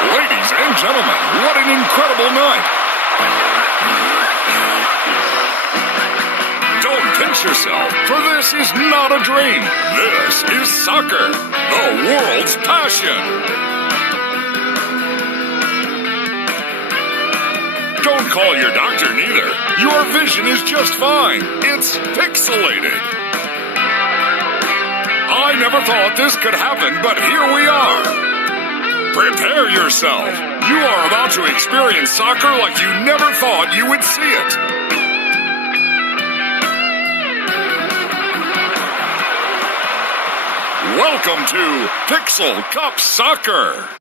Ladies and gentlemen, what an incredible night! Don't pinch yourself, for this is not a dream. This is soccer, the world's passion. Don't call your doctor neither. Your vision is just fine. It's pixelated. I never thought this could happen, but here we are. Prepare yourself. You are about to experience soccer like you never thought you would see it. Welcome to Pixel Cup Soccer.